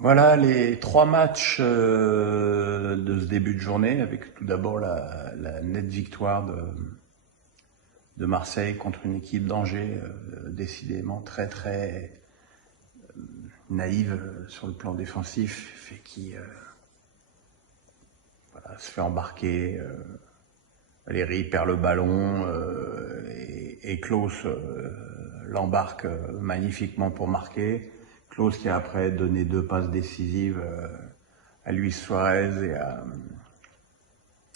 Voilà les trois matchs de ce début de journée, avec tout d'abord la nette victoire de Marseille contre une équipe d'Angers, décidément très naïve sur le plan défensif, et qui se fait embarquer. Valéry perd le ballon et Klose l'embarque magnifiquement pour marquer. Klose qui a après donné deux passes décisives à Luis Suarez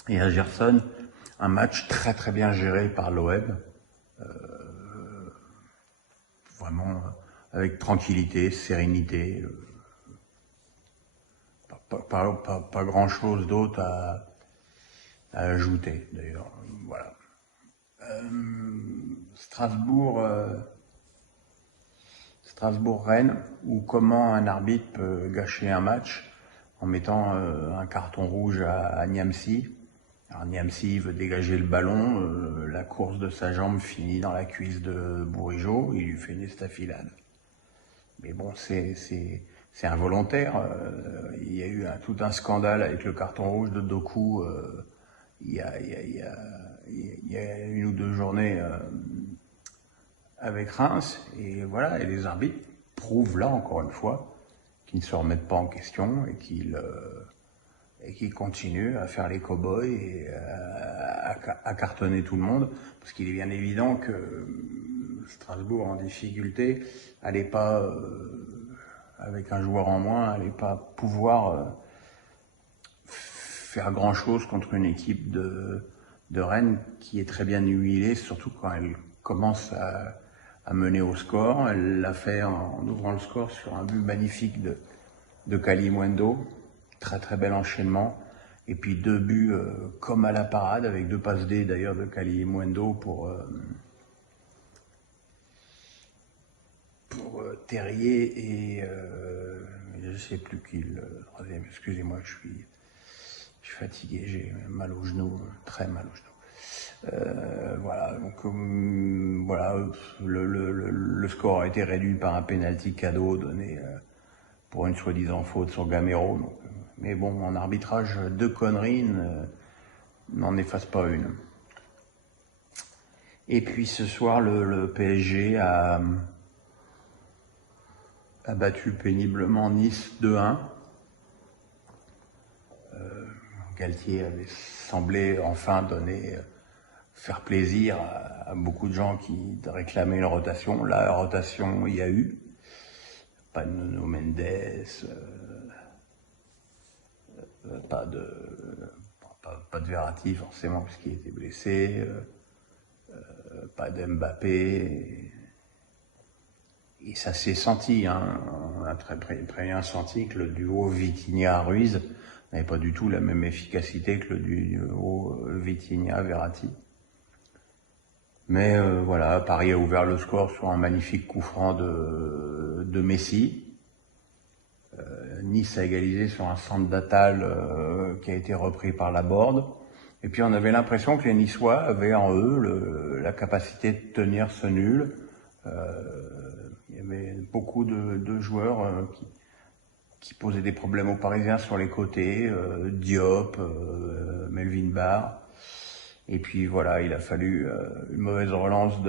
et à Gerson. Un match très bien géré par l'OM, vraiment avec tranquillité, sérénité. Pas grand chose d'autre à ajouter d'ailleurs. Voilà. Strasbourg, Strasbourg-Rennes, ou comment un arbitre peut gâcher un match en mettant un carton rouge à Niamsi. Alors Niamsi veut dégager le ballon, la course de sa jambe finit dans la cuisse de Bourigeaud, il lui fait une estafilade. Mais bon, c'est involontaire. Il y a eu tout un scandale avec le carton rouge de Doku il y a une ou deux journées avec Reims, et voilà, et les arbitres prouvent là encore une fois qu'ils ne se remettent pas en question et qu'ils continuent à faire les cow-boys et à cartonner tout le monde, parce qu'il est bien évident que Strasbourg en difficulté allait pas, avec un joueur en moins, allait pas pouvoir faire grand chose contre une équipe de Rennes qui est très bien huilée, surtout quand elle commence à mener au score. Elle l'a fait en ouvrant le score sur un but magnifique de Kalimuendo. Très bel enchaînement. Et puis deux buts comme à la parade, avec deux passes D d'ailleurs de Kalimuendo pour Terrier et je ne sais plus qui le troisième. Excusez-moi, je suis fatigué, j'ai mal au genou, très mal au genou. Voilà, donc voilà, le score a été réduit par un penalty cadeau donné pour une soi-disant faute sur Gamero. Donc, mais bon, en arbitrage, deux conneries n'en efface pas une. Et puis ce soir, le PSG a battu péniblement Nice 2-1. Galtier avait semblé enfin faire plaisir à beaucoup de gens qui réclamaient une rotation. La rotation, il y a eu. Pas de Nuno Mendes, pas de Verratti forcément parce qu'il était blessé, pas d'Mbappé. Et ça s'est senti, hein. On a très bien senti que le duo Vitinha-Ruiz n'avait pas du tout la même efficacité que le duo Vitinha-Verratti. Mais voilà, Paris a ouvert le score sur un magnifique coup franc de Messi. Nice a égalisé sur un centre d'Attal qui a été repris par Laborde. Et puis on avait l'impression que les Niçois avaient en eux la capacité de tenir ce nul. Il y avait beaucoup de joueurs qui posaient des problèmes aux Parisiens sur les côtés, Diop, Melvin Barr. Et puis voilà, il a fallu une mauvaise relance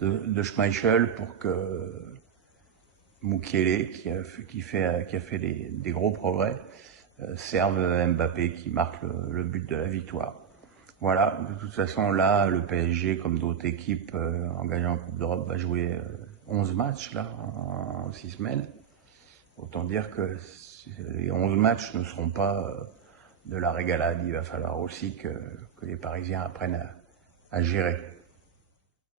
de Schmeichel pour que Mukiele, qui a fait des gros progrès, serve Mbappé qui marque le but de la victoire. Voilà, de toute façon là, le PSG, comme d'autres équipes engagées en Coupe d'Europe, va jouer 11 matchs là, en 6 semaines. Autant dire que les 11 matchs ne seront pas de la régalade. Il va falloir aussi que les Parisiens apprennent à gérer.